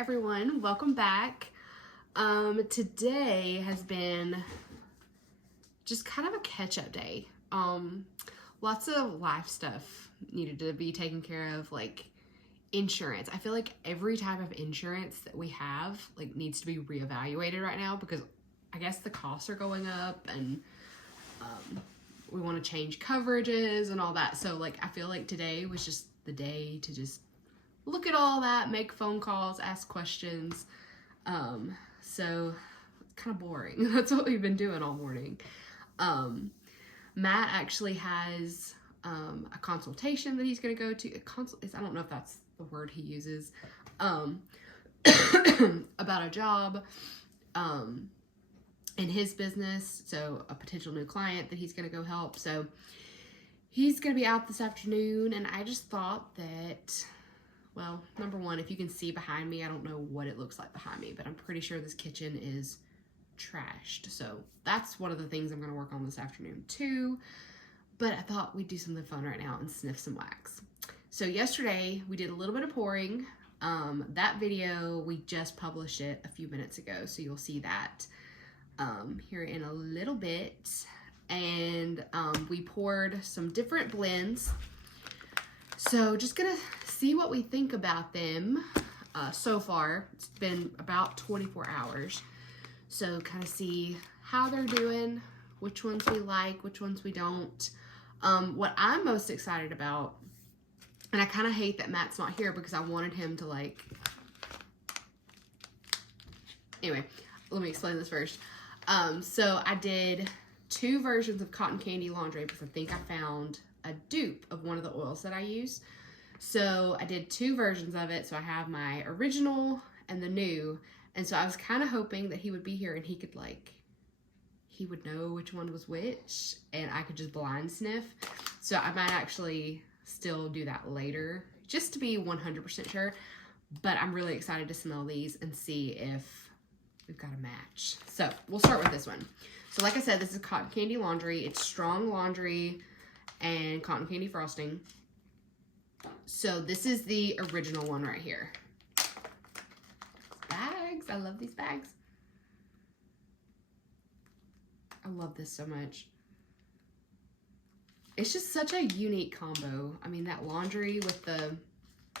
everyone, welcome back. Today has been just kind of a catch-up day. Lots of life stuff needed to be taken care of, like insurance. I feel like every type of insurance that we have needs to be reevaluated right now because I guess the costs are going up and we want to change coverages and all that. So I feel like today was just the day to just look at all that, make phone calls, ask questions. So it's kind of boring. That's what we've been doing all morning. Matt actually has a consultation that he's going to go to. I don't know if that's the word he uses. About a job in his business. So a potential new client that he's going to go help. So he's going to be out this afternoon. And I just thought that, well, number one, if you can see behind me, I don't know what it looks like behind me, but I'm pretty sure this kitchen is trashed. So that's one of the things I'm going to work on this afternoon too. But I thought we'd do something fun right now and sniff some wax. So yesterday we did a little bit of pouring. That video, we just published it a few minutes ago. So you'll see that here in a little bit. And we poured some different blends. So just gonna see what we think about them so far. It's been about 24 hours. So kind of see how they're doing, which ones we like, which ones we don't. What I'm most excited about, and I kind of hate that Matt's not here because I wanted him to anyway, let me explain this first. So I did 2 versions of cotton candy laundry because I think I found a dupe of one of the oils that I use. So I did 2 versions of it. So I have my original and the new. And so I was kind of hoping that he would be here and he could he would know which one was which and I could just blind sniff. So I might actually still do that later just to be 100% sure. But I'm really excited to smell these and see if we've got a match. So we'll start with this one. So like I said, this is cotton candy laundry. It's strong laundry and cotton candy frosting. So this is the original one right here. Bags. I love these bags. I love this so much. It's just such a unique combo. I mean, that laundry with the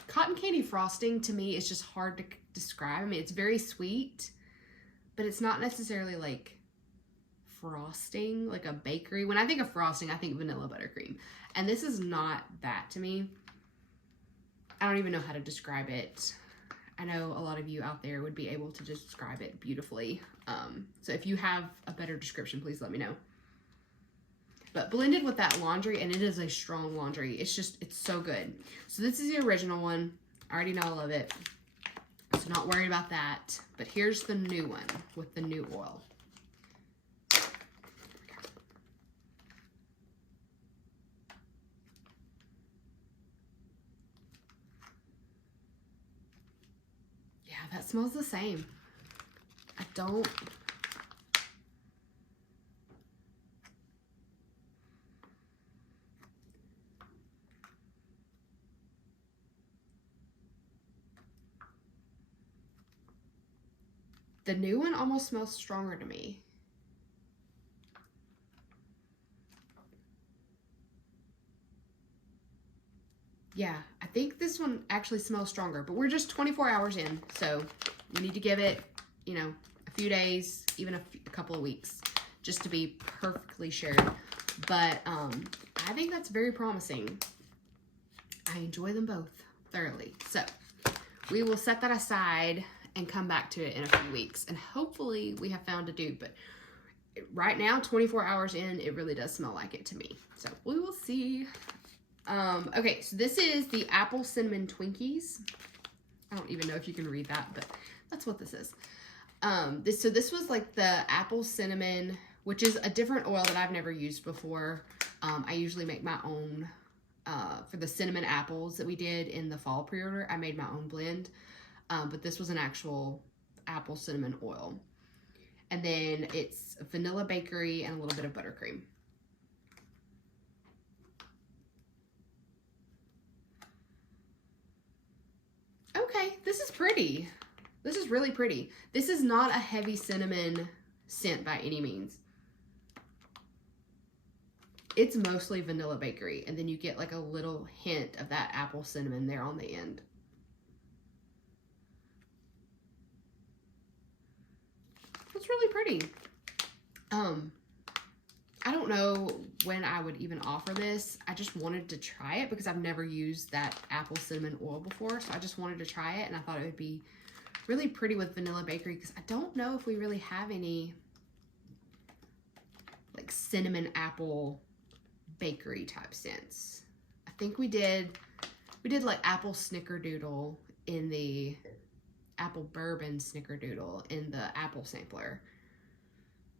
cotton candy frosting to me is just hard to describe. I mean, it's very sweet, but it's not necessarily frosting, like a bakery. When I think of frosting, I think vanilla buttercream. And this is not that to me. I don't even know how to describe it. I know a lot of you out there would be able to describe it beautifully. So if you have a better description, please let me know. But blended with that laundry, and it is a strong laundry. It's so good. So this is the original one. I already know I love it. So not worried about that. But here's the new one with the new oil. Yeah, that smells the same. I don't... The new one almost smells stronger to me. Yeah, I think this one actually smells stronger, but we're just 24 hours in, so we need to give it, a few days, even a couple of weeks, just to be perfectly sure. But I think that's very promising. I enjoy them both thoroughly. So we will set that aside and come back to it in a few weeks. And hopefully we have found a dupe. But right now, 24 hours in, it really does smell like it to me. So we will see. Okay, so this is the Apple Cinnamon Twinkies. I don't even know if you can read that, but that's what this is. This was the Apple Cinnamon, which is a different oil that I've never used before. I usually make my own, for the cinnamon apples that we did in the fall pre-order, I made my own blend. But this was an actual apple cinnamon oil. And then it's vanilla bakery and a little bit of buttercream. Okay, this is pretty. This is really pretty. This is not a heavy cinnamon scent by any means. It's mostly vanilla bakery, and then you get like a little hint of that apple cinnamon there on the end. It's really pretty. I don't know when I would even offer this. I just wanted to try it because I've never used that apple cinnamon oil before. So I just wanted to try it, and I thought it would be really pretty with vanilla bakery because I don't know if we really have any like cinnamon apple bakery type scents. I think we did like apple snickerdoodle in the apple bourbon snickerdoodle in the apple sampler.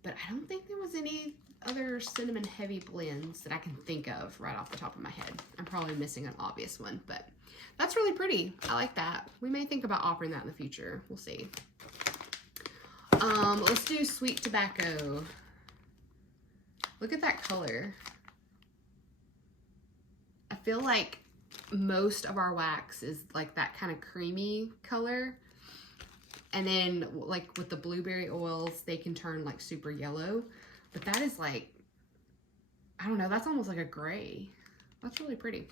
But I don't think there was any other cinnamon heavy blends that I can think of right off the top of my head. I'm probably missing an obvious one, but that's really pretty. I like that. We may think about offering that in the future. We'll see. Let's do sweet tobacco. Look at that color. I feel like most of our wax is like that kind of creamy color. And then like with the blueberry oils, they can turn like super yellow. But that is like, I don't know, that's almost like a gray. That's really pretty.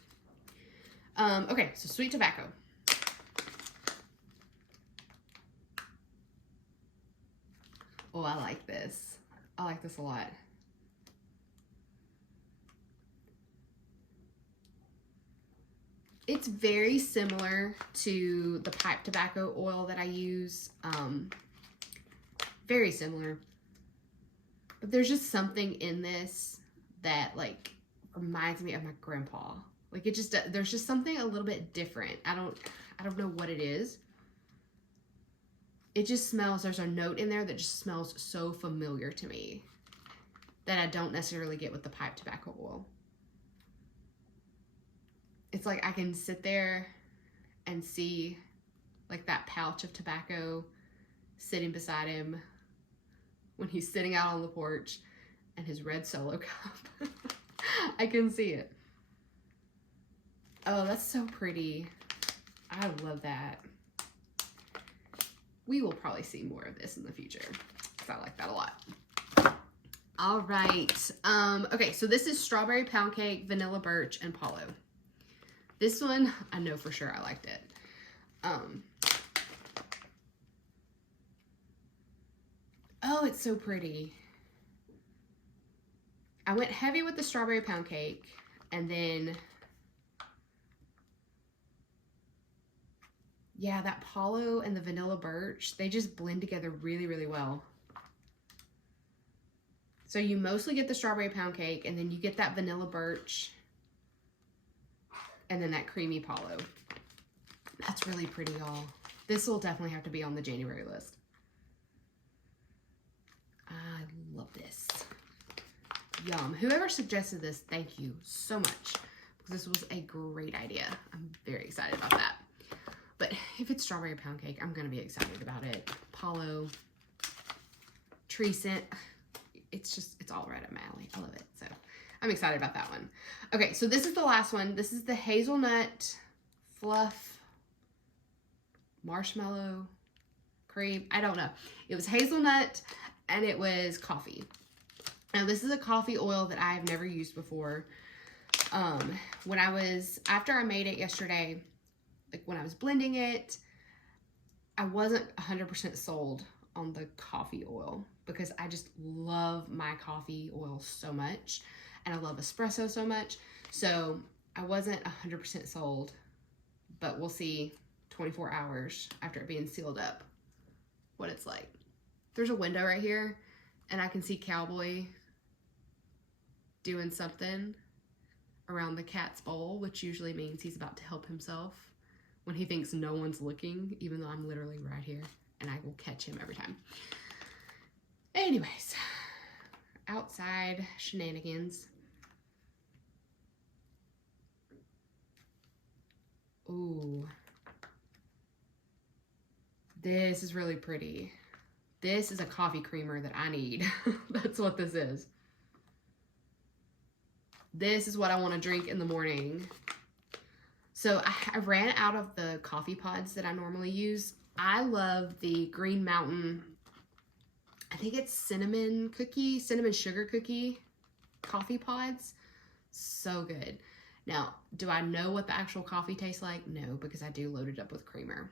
Okay, so sweet tobacco. Oh, I like this. I like this a lot. It's very similar to the pipe tobacco oil that I use. Very similar. But there's just something in this that like reminds me of my grandpa. Like it just, there's just something a little bit different. I don't know what it is. It just smells, there's a note in there that just smells so familiar to me that I don't necessarily get with the pipe tobacco oil. It's like I can sit there and see like that pouch of tobacco sitting beside him when he's sitting out on the porch and his red Solo cup. I can see it. Oh, that's so pretty. I love that. We will probably see more of this in the future because I like that a lot. All right. Okay, so this is strawberry pound cake, vanilla birch, and Palo. This one, I know for sure I liked it. Oh, it's so pretty. I went heavy with the strawberry pound cake, and then, yeah, that Palo and the vanilla birch, they just blend together really, really well. So you mostly get the strawberry pound cake, and then you get that vanilla birch, and then that creamy Palo. That's really pretty, y'all. This will definitely have to be on the January list. I love this. Yum. Whoever suggested this, thank you so much. Because this was a great idea. I'm very excited about that. But if it's strawberry pound cake, I'm going to be excited about it. Palo, tree scent. It's all right up my alley. I love it. So I'm excited about that one. Okay, so this is the last one. This is the hazelnut fluff marshmallow cream. I don't know. It was hazelnut and it was coffee. Now this is a coffee oil that I have never used before. After I made it yesterday, like when I was blending it, I wasn't 100% sold on the coffee oil because I just love my coffee oil so much and I love espresso so much. So I wasn't 100% sold, but we'll see 24 hours after it being sealed up what it's like. There's a window right here and I can see Cowboy doing something around the cat's bowl, which usually means he's about to help himself when he thinks no one's looking, even though I'm literally right here and I will catch him every time. Anyways, outside shenanigans. Ooh. This is really pretty. This is a coffee creamer that I need. That's what this is. This is what I want to drink in the morning. So I ran out of the coffee pods that I normally use I love the Green Mountain, I think it's cinnamon sugar cookie coffee pods. So good. Now, do I know what the actual coffee tastes like? No, because I do load it up with creamer.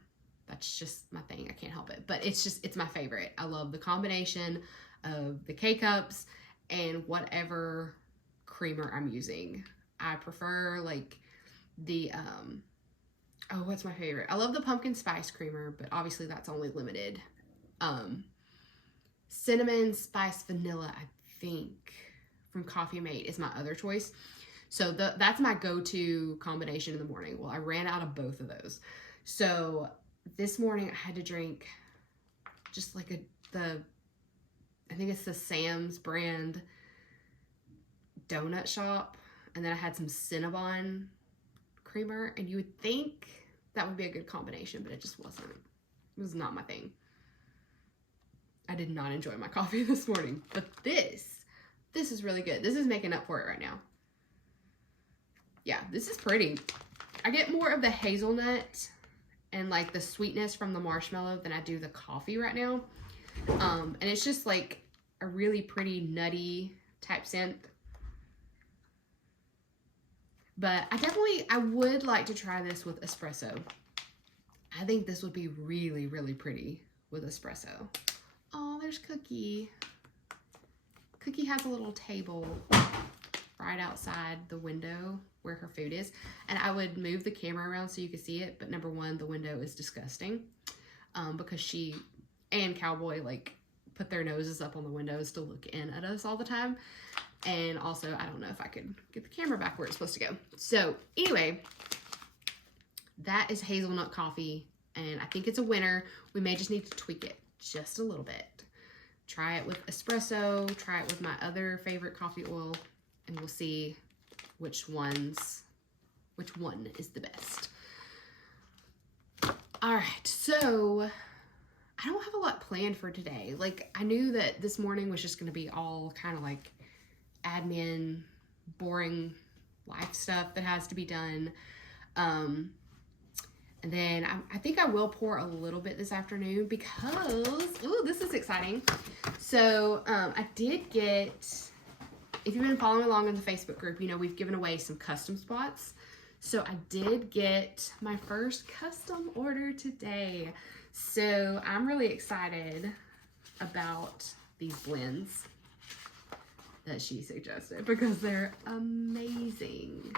That's just my thing. I can't help it. But it's my favorite. I love the combination of the K-Cups and whatever creamer I'm using. I prefer like the, oh, what's my favorite? I love the pumpkin spice creamer, but obviously that's only limited. Cinnamon spice vanilla, I think, from Coffee Mate is my other choice. So that's my go-to combination in the morning. Well, I ran out of both of those. So this morning I had to drink just like I think it's the Sam's brand donut shop. And then I had some Cinnabon creamer. And you would think that would be a good combination, but it just wasn't. It was not my thing. I did not enjoy my coffee this morning. But this is really good. This is making up for it right now. Yeah, this is pretty. I get more of the hazelnut and like the sweetness from the marshmallow than I do the coffee right now. And it's just like a really pretty nutty type scent. But I would like to try this with espresso. I think this would be really, really pretty with espresso. Oh, there's Cookie. Cookie has a little table right outside the window where her food is. And I would move the camera around so you could see it. But number one, the window is disgusting. Because she and Cowboy like put their noses up on the windows to look in at us all the time. And also, I don't know if I could get the camera back where it's supposed to go. So anyway, that is hazelnut coffee. And I think it's a winner. We may just need to tweak it just a little bit. Try it with espresso. Try it with my other favorite coffee oil. And we'll see which one is the best. All right, so I don't have a lot planned for today. Like, I knew that this morning was just going to be all kind of like admin, boring life stuff that has to be done. And then I think I will pour a little bit this afternoon because, ooh, this is exciting. So I did get, if you've been following along in the Facebook group, you know we've given away some custom spots. So I did get my first custom order today. So I'm really excited about these blends that she suggested because they're amazing.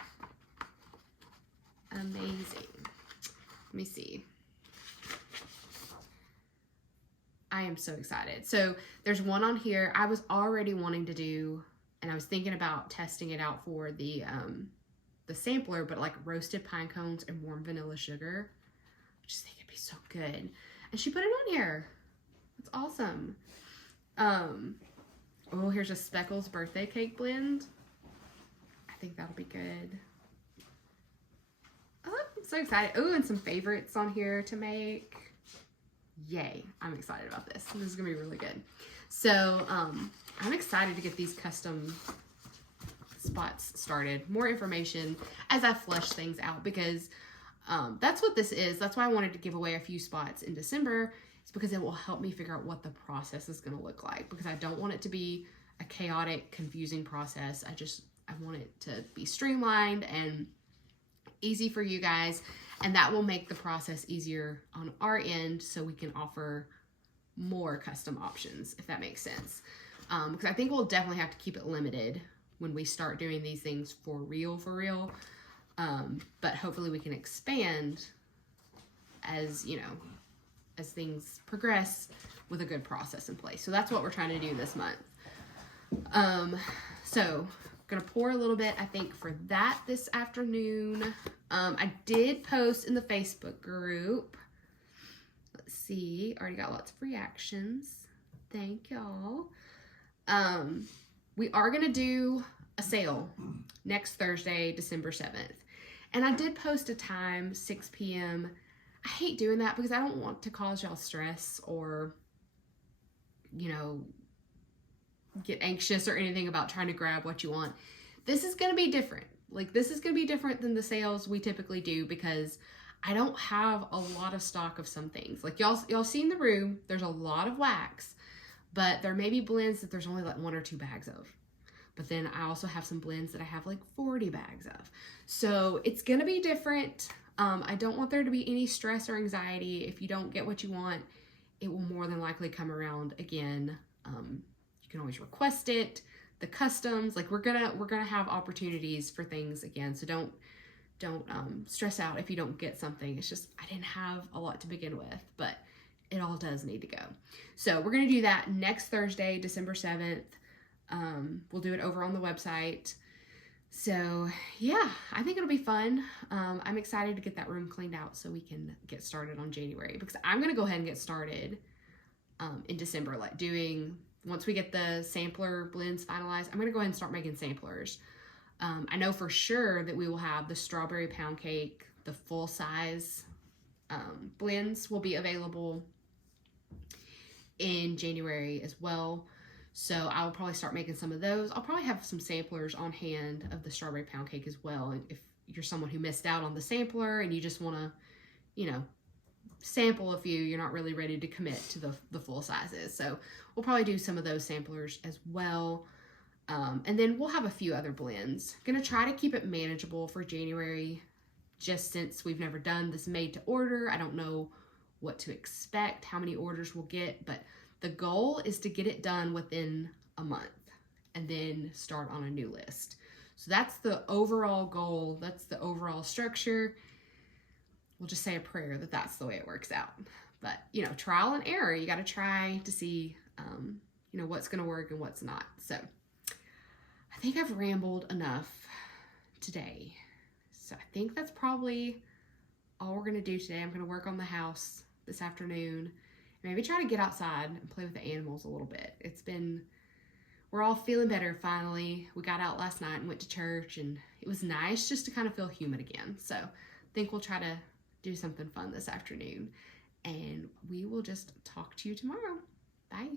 Amazing. Let me see. I am so excited. So there's one on here I was already wanting to do, and I was thinking about testing it out for the sampler, but like roasted pine cones and warm vanilla sugar. I just think it'd be so good. And she put it on here. It's awesome. Oh, here's a Speckles birthday cake blend. I think that'll be good. Oh, I'm so excited. Oh, and some favorites on here to make. Yay. I'm excited about this. This is gonna be really good. So, I'm excited to get these custom spots started. More information as I flesh things out because that's what this is. That's why I wanted to give away a few spots in December. It's because it will help me figure out what the process is going to look like, because I don't want it to be a chaotic, confusing process. I want it to be streamlined and easy for you guys, and that will make the process easier on our end so we can offer more custom options, if that makes sense. Because I think we'll definitely have to keep it limited when we start doing these things for real. But hopefully we can expand as, you know, as things progress with a good process in place. So that's what we're trying to do this month. So gonna pour a little bit, I think, for that this afternoon. I did post in the Facebook group. Let's see, already got lots of reactions. Thank y'all. We are gonna do a sale next Thursday, December 7th. And I did post a time, 6 p.m. I hate doing that because I don't want to cause y'all stress or, you know, get anxious or anything about trying to grab what you want. This is going to be different. Like, this is going to be different than the sales we typically do because I don't have a lot of stock of some things. Like y'all see in the room, there's a lot of wax, but there may be blends that there's only like 1 or 2 bags of. But then I also have some blends that I have like 40 bags of. So it's gonna be different. I don't want there to be any stress or anxiety. If you don't get what you want, it will more than likely come around again. You can always request it. The customs, like we're gonna have opportunities for things again. So don't stress out if you don't get something. It's just I didn't have a lot to begin with, but it all does need to go. So we're gonna do that next Thursday, December 7th. We'll do it over on the website. So yeah, I think it'll be fun. I'm excited to get that room cleaned out so we can get started on January, because I'm gonna go ahead and get started in December, like once we get the sampler blends finalized, I'm gonna go ahead and start making samplers. I know for sure that we will have the strawberry pound cake, the full size blends will be available in January as well. So I'll probably start making some of those. I'll probably have some samplers on hand of the strawberry pound cake as well. And if you're someone who missed out on the sampler and you just want to, you know, sample a few, you're not really ready to commit to the full sizes. So we'll probably do some of those samplers as well. And then we'll have a few other blends. Gonna try to keep it manageable for January, just since we've never done this made to order. I don't know what to expect, how many orders we'll get, but the goal is to get it done within a month and then start on a new list. So that's the overall goal. That's the overall structure. We'll just say a prayer that that's the way it works out. But, you know, trial and error. You got to try to see, you know, what's going to work and what's not. So I think I've rambled enough today. So I think that's probably all we're going to do today. I'm going to work on the house this afternoon. Maybe try to get outside and play with the animals a little bit. We're all feeling better finally. We got out last night and went to church, and it was nice just to kind of feel human again. So I think we'll try to do something fun this afternoon, and we will just talk to you tomorrow. Bye.